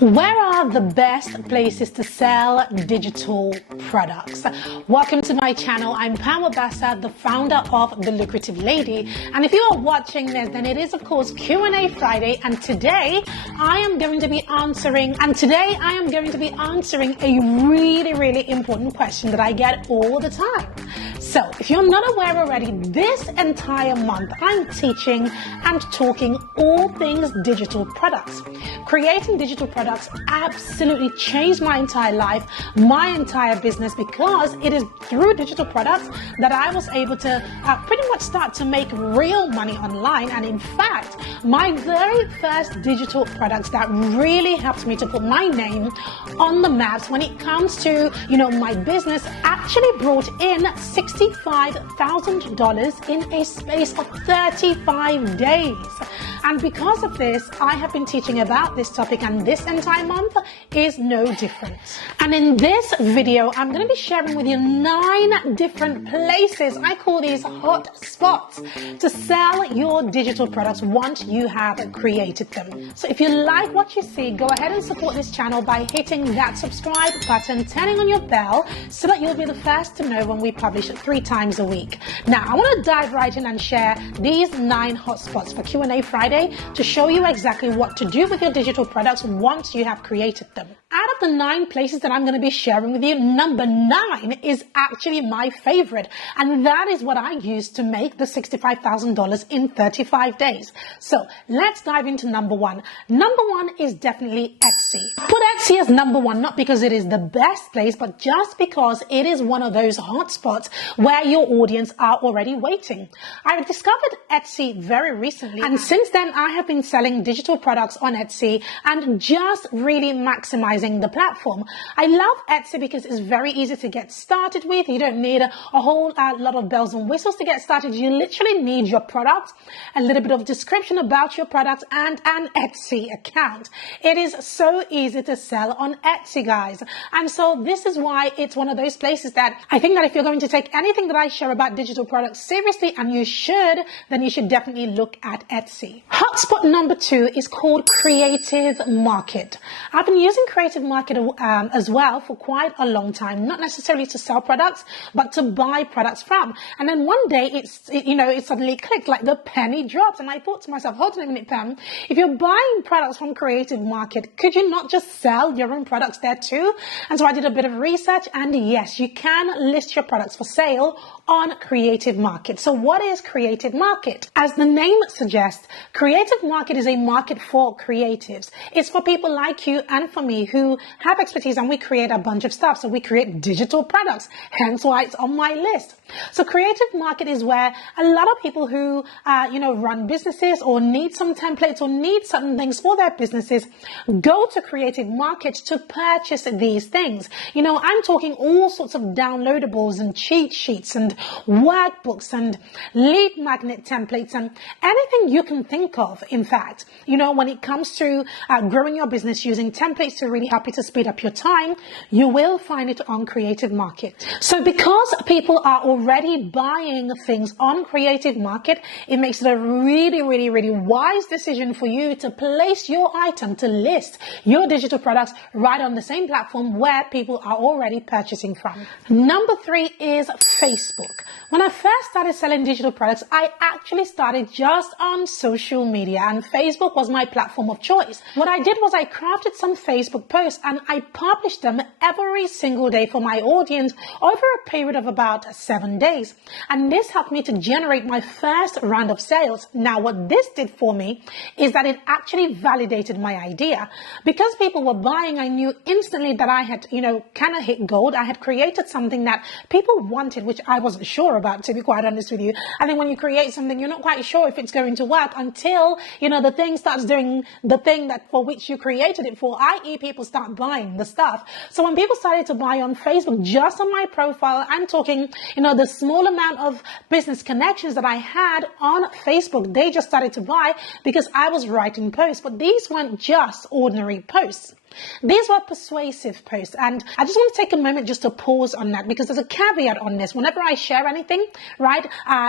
Where are the best places to sell digital products? Welcome to my channel. I'm Pam Obasa, the founder of The Lucrative Lady. And if you are watching this, then it is of course Q&A Friday. And today I am going to be answering a really important question that I get all the time. So if you're not aware already, this entire month I'm teaching and talking all things digital products. Creating digital products absolutely changed my entire life, my entire business, because it is through digital products that I was able to pretty much start to make real money online. And in fact, my very first digital products that really helped me to put my name on the maps when it comes to, my business actually brought in $65,000 in a space of 35 days. And because of this, I have been teaching about this topic, and this entire month is no different. And in this video, I'm going to be sharing with you 9 different places. I call these hot spots to sell your digital products once you have created them. So if you like what you see, go ahead and support this channel by hitting that subscribe button, turning on your bell so that you'll be the first to know when we publish 3 times a week. Now, I want to dive right in and share these 9 hotspots for Q&A Friday to show you exactly what to do with your digital products once you have created them. Out of the 9 places that I'm going to be sharing with you, number 9 is actually my favorite, and that is what I used to make the $65,000 in 35 days. So let's dive into number 1. Number 1 is definitely Etsy. I put Etsy as number 1 not because it is the best place, but just because it is one of those hotspots where your audience are already waiting. I discovered Etsy very recently, and since then I have been selling digital products on Etsy and just really maximizing the platform. I love Etsy because it's very easy to get started with. You don't need a whole lot of bells and whistles to get started. You literally need your product, a little bit of description about your product, and an Etsy account. It is so easy to sell on Etsy, guys. And so this is why it's one of those places that I think that if you're going to take anything that I share about digital products seriously, and you should, then you should definitely look at Etsy. Hotspot number 2 is called Creative Market. I've been using Creative Market as well for quite a long time, not necessarily to sell products, but to buy products from. And then one day it suddenly clicked, like the penny dropped. And I thought to myself, hold on a minute, Pam, if you're buying products from Creative Market, could you not just sell your own products there too? And so I did a bit of research, and yes, you can list your products for sale on Creative Market. So what is Creative Market? As the name suggests, Creative Market is a market for creatives. It's for people like you and for me who have expertise, and we create a bunch of stuff. So we create digital products, hence why it's on my list. So Creative Market is where a lot of people who, run businesses or need some templates or need certain things for their businesses go to Creative Market to purchase these things. I'm talking all sorts of downloadables and cheat sheets and workbooks and lead magnet templates and anything you can think of. In fact, when it comes to growing your business using templates to really help you to speed up your time, you will find it on Creative Market. So because people are already buying things on Creative Market, it makes it a really, really, really wise decision for you to place your item, to list your digital products right on the same platform where people are already purchasing from. Number 3 is Facebook. When I first started selling digital products, I actually started just on social media, and Facebook was my platform of choice. What I did was I crafted some Facebook posts and I published them every single day for my audience over a period of about 7 days. And this helped me to generate my first round of sales. Now, what this did for me is that it actually validated my idea. Because people were buying, I knew instantly that I had, kind of hit gold. I had created something that people wanted, which I wasn't sure about, to be quite honest with you. I think when you create something, you're not quite sure if it's going to work until, the thing starts doing the thing that for which you created it for, i.e. people start buying the stuff. So when people started to buy on Facebook, just on my profile, I'm talking, the small amount of business connections that I had on Facebook, they just started to buy because I was writing posts. But these weren't just ordinary posts. These were persuasive posts, and I just want to take a moment just to pause on that, because there's a caveat on this. Whenever I share anything, right,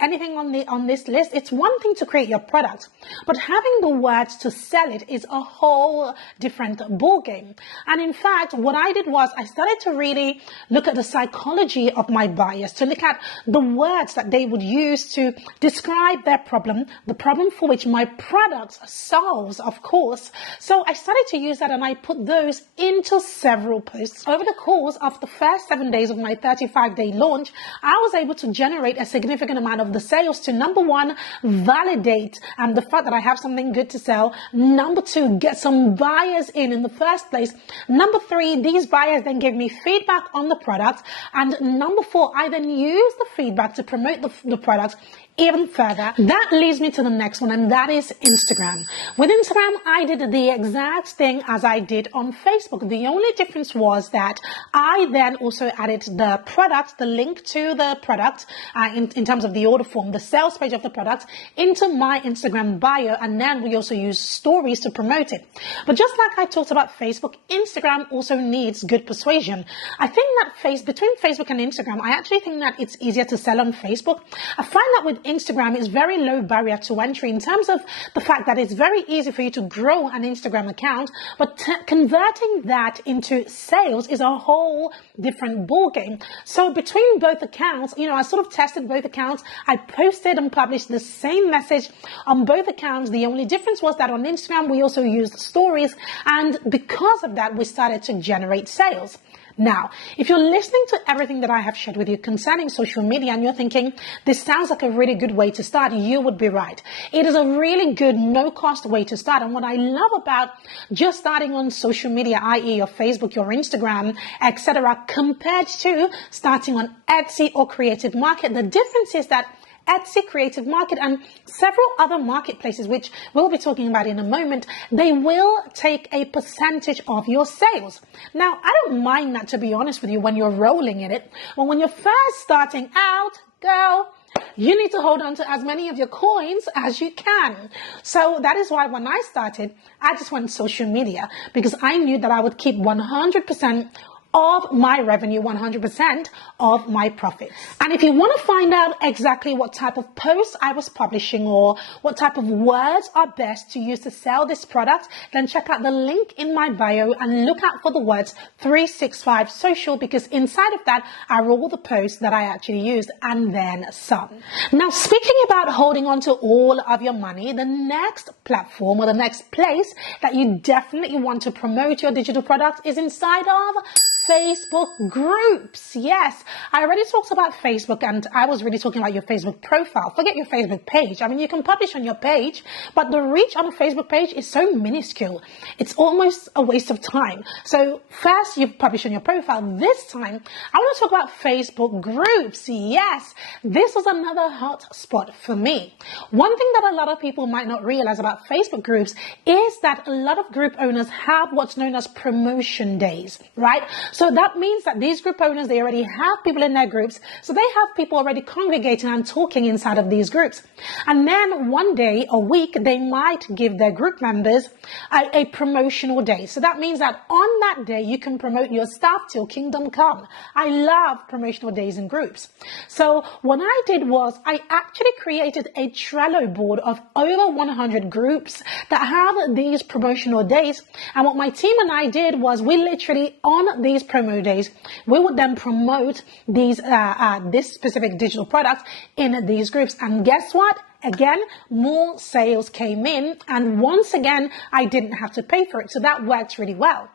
anything on this list, it's one thing to create your product, but having the words to sell it is a whole different ball game. And in fact, what I did was I started to really look at the psychology of my buyers, to look at the words that they would use to describe their problem, the problem for which my product solves, of course. So I started to use that, and I put those into several posts. Over the course of the first 7 days of my 35-day launch, I was able to generate a significant amount of the sales to, number one, validate the fact that I have something good to sell. Number two, get some buyers in the first place. Number three, these buyers then gave me feedback on the product. And number four, I then used the feedback to promote the product even further. That leads me to the next one, and that is Instagram. With Instagram, I did the exact thing as I did on Facebook. The only difference was that I then also added the product, the link to the product, in terms of the order form, the sales page of the product, into my Instagram bio, and then we also use stories to promote it. But just like I talked about Facebook, Instagram also needs good persuasion. I think that between Facebook and Instagram, I actually think that it's easier to sell on Facebook. I find that with Instagram is very low barrier to entry in terms of the fact that it's very easy for you to grow an Instagram account, but converting that into sales is a whole different ballgame. So between both accounts, I sort of tested both accounts. I posted and published the same message on both accounts. The only difference was that on Instagram, we also used stories, and because of that, we started to generate sales. Now, if you're listening to everything that I have shared with you concerning social media and you're thinking, this sounds like a really good way to start, you would be right. It is a really good no-cost way to start. And what I love about just starting on social media, i.e. your Facebook, your Instagram, etc., compared to starting on Etsy or Creative Market, the difference is that Etsy, Creative Market, and several other marketplaces, which we'll be talking about in a moment, they will take a percentage of your sales. Now, I don't mind that, to be honest with you, when you're rolling in it. But when you're first starting out, girl, you need to hold on to as many of your coins as you can. So that is why when I started, I just went social media, because I knew that I would keep 100% of my revenue, 100% of my profits. And if you want to find out exactly what type of posts I was publishing or what type of words are best to use to sell this product, then check out the link in my bio and look out for the words 365 social, because inside of that are all the posts that I actually used and then some. Now, speaking about holding on to all of your money, the next platform or the next place that you definitely want to promote your digital product is inside of Facebook groups. Yes, I already talked about Facebook, and I was really talking about your Facebook profile. Forget your Facebook page. I mean, you can publish on your page, but the reach on a Facebook page is so minuscule. It's almost a waste of time. So first you publish on your profile. This time, I want to talk about Facebook groups. Yes, this was another hot spot for me. One thing that a lot of people might not realize about Facebook groups is that a lot of group owners have what's known as promotion days, right? So that means that these group owners, they already have people in their groups. So they have people already congregating and talking inside of these groups. And then one day a week, they might give their group members a promotional day. So that means that on that day, you can promote your stuff till kingdom come. I love promotional days in groups. So what I did was I actually created a Trello board of over 100 groups that have these promotional days. And what my team and I did was we literally on these promo days, we would then promote these this specific digital product in these groups. And guess what? Again, more sales came in, and once again, I didn't have to pay for it. So that worked really well.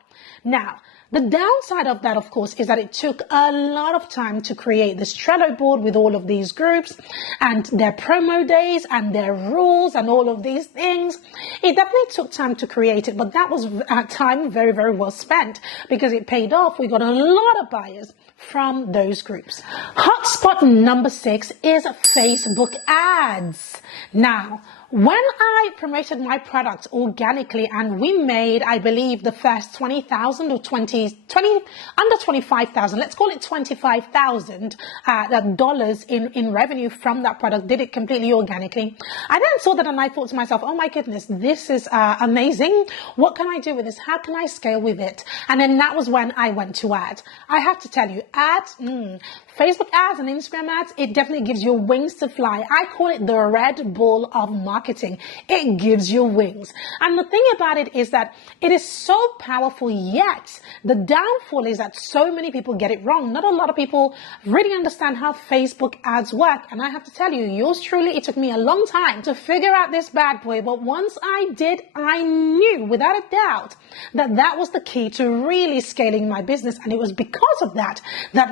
Now, the downside of that, of course, is that it took a lot of time to create this Trello board with all of these groups and their promo days and their rules and all of these things. It definitely took time to create it, but that was time very, very well spent because it paid off. We got a lot of buyers from those groups. Hotspot number 6 is Facebook ads. Now, When I promoted my product organically and we made, I believe, the first 20,000 or 20, under 25,000, let's call it $25,000 dollars in revenue from that product, did it completely organically. I then saw that and I thought to myself, oh my goodness, this is amazing. What can I do with this? How can I scale with it? And then that was when I went to ads. I have to tell you, ads, Facebook ads and Instagram ads, it definitely gives you wings to fly. I call it the Red Bull of marketing. It gives you wings. And the thing about it is that it is so powerful, yet the downfall is that so many people get it wrong. Not a lot of people really understand how Facebook ads work. And I have to tell you, yours truly, it took me a long time to figure out this bad boy. But once I did, I knew without a doubt that that was the key to really scaling my business. And it was because of that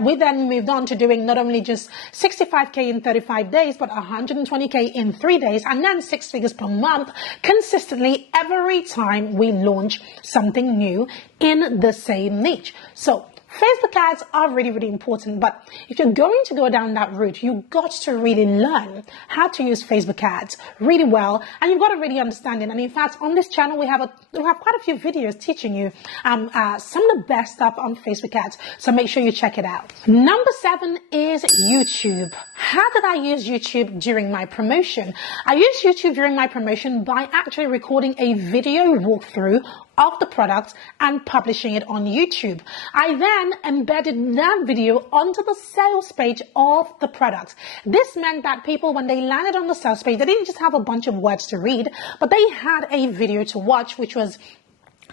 we then moved on to doing not only just 65K in 35 days, but 120K in 3 days, and then 6 figures per month consistently every time we launch something new in the same niche. So Facebook ads are really, really important, but if you're going to go down that route, you've got to really learn how to use Facebook ads really well, and you've got to really understand it. And in fact, on this channel, we have quite a few videos teaching you some of the best stuff on Facebook ads, so make sure you check it out. Number 7 is YouTube. How did I use YouTube during my promotion? I used YouTube during my promotion by actually recording a video walkthrough of the product and publishing it on YouTube. I then embedded that video onto the sales page of the product. This meant that people, when they landed on the sales page, they didn't just have a bunch of words to read, but they had a video to watch, which was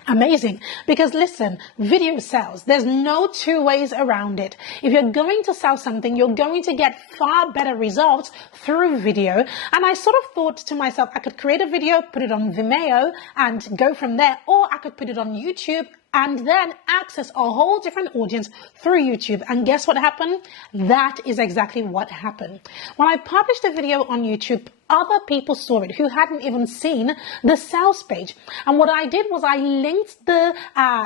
amazing. Because listen, video sells. There's no two ways around it. If you're going to sell something, you're going to get far better results through video. And I sort of thought to myself, I could create a video, put it on Vimeo and go from there, or I could put it on YouTube and then access a whole different audience through YouTube. And guess what happened? That is exactly what happened. When I published a video on YouTube, other people saw it who hadn't even seen the sales page. And what I did was I linked the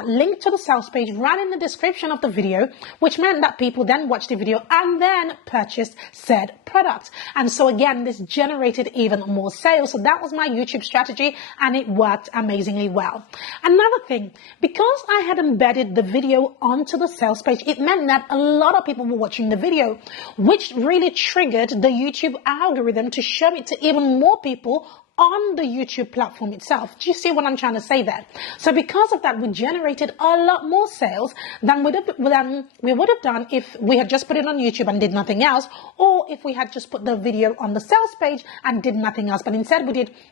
link to the sales page right in the description of the video, which meant that people then watched the video and then purchased said product. And so again, this generated even more sales. So that was my YouTube strategy, and it worked amazingly well. Another thing, because I had embedded the video onto the sales page, it meant that a lot of people were watching the video, which really triggered the YouTube algorithm to show it to even more people on the YouTube platform itself. Do you see what I'm trying to say there? So because of that, we generated a lot more sales than we would have done if we had just put it on YouTube and did nothing else, or if we had just put the video on the sales page and did nothing else. But instead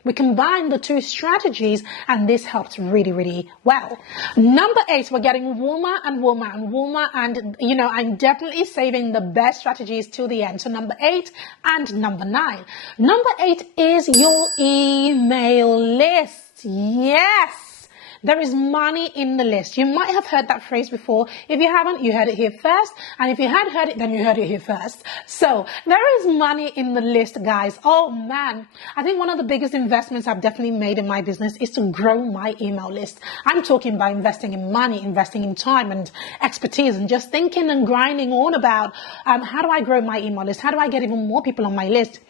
we combined the two strategies, and this helped really, really well. Number 8, we're getting warmer and warmer and warmer, and you know, I'm definitely saving the best strategies till the end. So number 8 and number 9. Number 8 is your email list. Yes. There is money in the list. You might have heard that phrase before. If you haven't, you heard it here first. And if you had heard it, then you heard it here first. So there is money in the list, guys. Oh man. I think one of the biggest investments I've definitely made in my business is to grow my email list. I'm talking about investing in money, investing in time and expertise, and just thinking and grinding on about how do I grow my email list? How do I get even more people on my list?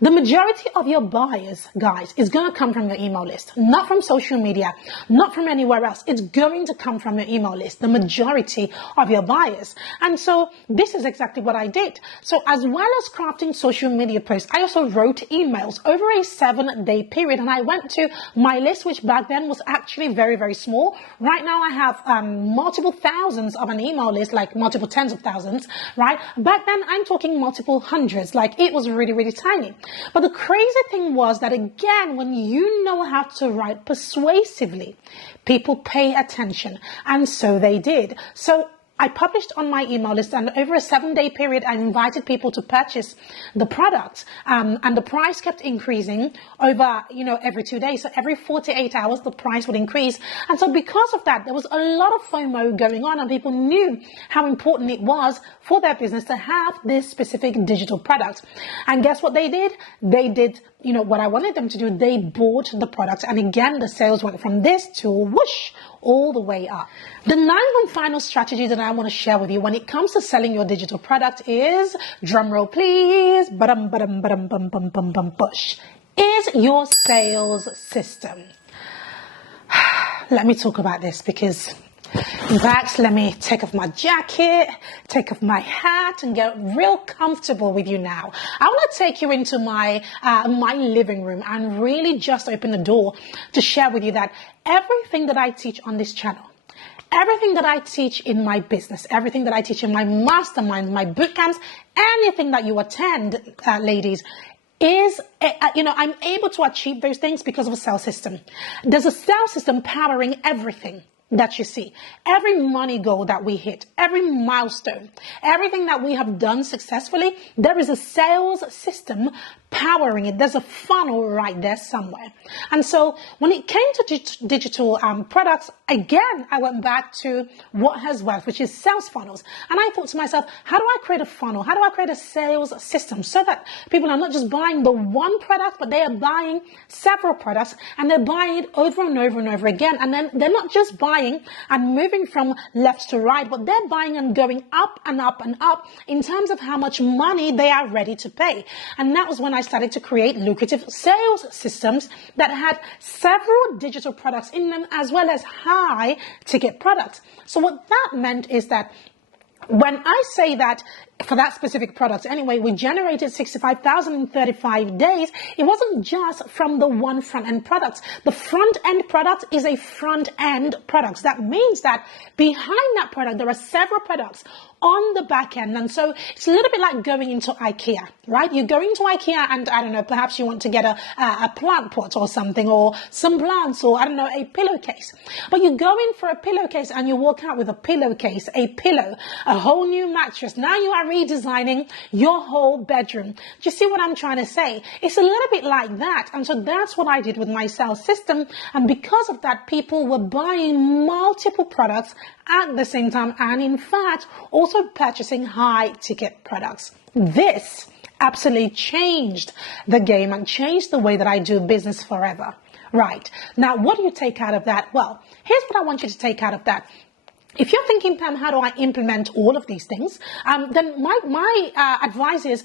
The majority of your buyers, guys, is going to come from your email list, not from social media, not from anywhere else. It's going to come from your email list, the majority of your buyers. And so this is exactly what I did. So as well as crafting social media posts, I also wrote emails over a 7-day period, and I went to my list, which back then was actually very, very small. Right now I have multiple thousands of an email list, like multiple tens of thousands, right? Back then I'm talking multiple hundreds, like it was really, really tiny. But the crazy thing was that, again, when you know how to write persuasively, people pay attention, and so they did. So I published on my email list, and over a 7-day period, I invited people to purchase the product, and the price kept increasing over, every 2 days. So every 48 hours, the price would increase. And so because of that, there was a lot of FOMO going on, and people knew how important it was for their business to have this specific digital product. And guess what they did? They did, what I wanted them to do. They bought the product. And again, the sales went from this to whoosh, all the way up. The 9th and final strategy that I want to share with you when it comes to selling your digital product is, drum roll please, push, is your sales system. Let me talk about this because, in fact, let me take off my jacket, take off my hat, and get real comfortable with you now. I want to take you into my living room and really just open the door to share with you that everything that I teach on this channel, everything that I teach in my business, everything that I teach in my mastermind, my boot camps, anything that you attend, ladies, is, I'm able to achieve those things because of a sales system. There's a sales system powering everything that you see. Every money goal that we hit, every milestone, everything that we have done successfully, there is a sales system powering it. There's a funnel right there somewhere. And so when it came to digital products, again, I went back to what has worked, which is sales funnels. And I thought to myself, how do I create a funnel? How do I create a sales system so that people are not just buying the one product, but they are buying several products and they're buying it over and over and over again. And then they're not just buying and moving from left to right, but they're buying and going up and up and up in terms of how much money they are ready to pay. And that was when I started to create lucrative sales systems that had several digital products in them as well as high ticket products. So what that meant is that when I say that for that specific product, anyway, we generated 65,000 in 35 days. It wasn't just from the one front end product. The front end product is a front end product. That means that behind that product, there are several products on the back end. And so it's a little bit like going into IKEA, right? You go into IKEA and I don't know, perhaps you want to get a plant pot or something, or some plants, or I don't know, a pillowcase. But you go in for a pillowcase and you walk out with a pillowcase, a pillow, a whole new mattress. Now you are redesigning your whole bedroom. Do you see what I'm trying to say? It's a little bit like that. And so that's what I did with my sales system. And because of that, people were buying multiple products at the same time, and in fact, also purchasing high ticket products. This absolutely changed the game and changed the way that I do business forever. Right. Now, what do you take out of that? Well, here's what I want you to take out of that. If you're thinking, Pam, how do I implement all of these things? Then my advice is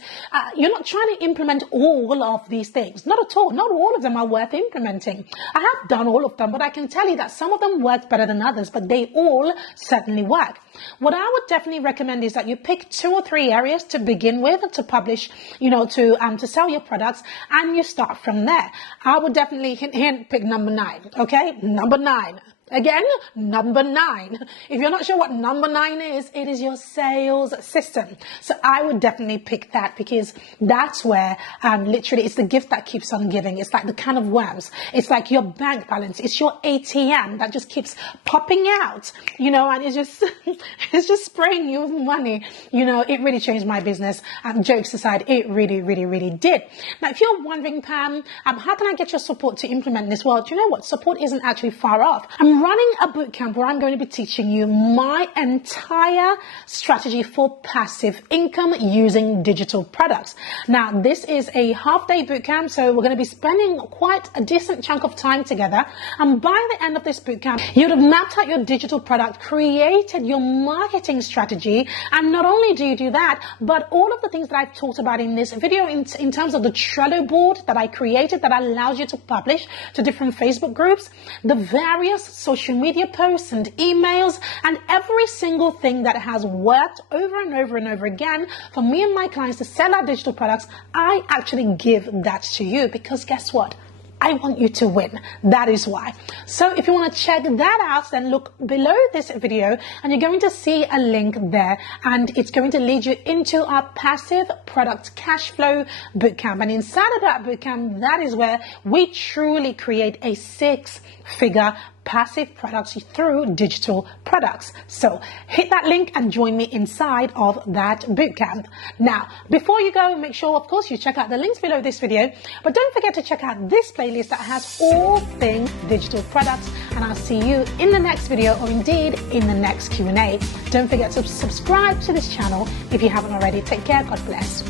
you're not trying to implement all of these things. Not at all. Not all of them are worth implementing. I have done all of them, but I can tell you that some of them work better than others, but they all certainly work. What I would definitely recommend is that you pick 2 or 3 areas to begin with, to publish, to sell your products, and you start from there. I would definitely pick number 9. Okay, number 9. Again, number 9. If you're not sure what number 9 is, it is your sales system. So I would definitely pick that because that's where literally it's the gift that keeps on giving. It's like the can of worms. It's like your bank balance. It's your ATM that just keeps popping out, and it's just spraying you with money. It really changed my business. Jokes aside, it really, really, really did. Now, if you're wondering, Pam, how can I get your support to implement this? Well, do you know what? Support isn't actually far off. I'm running a bootcamp where I'm going to be teaching you my entire strategy for passive income using digital products. Now, this is a half-day bootcamp, so we're going to be spending quite a decent chunk of time together. And by the end of this bootcamp, you'd have mapped out your digital product, created your marketing strategy, and not only do you do that, but all of the things that I've talked about in this video in terms of the Trello board that I created that allows you to publish to different Facebook groups, the various social media posts and emails, and every single thing that has worked over and over and over again for me and my clients to sell our digital products. I actually give that to you because guess what? I want you to win. That is why. So if you want to check that out, then look below this video and you're going to see a link there, and it's going to lead you into our passive product cash flow bootcamp. And inside of that bootcamp, that is where we truly create a 6-figure passive products through digital products. So hit that link and join me inside of that bootcamp. Now, before you go, make sure, of course, you check out the links below this video, but don't forget to check out this playlist that has all things digital products, and I'll see you in the next video, or indeed in the next Q&A. Don't forget to subscribe to this channel if you haven't already. Take care. God bless.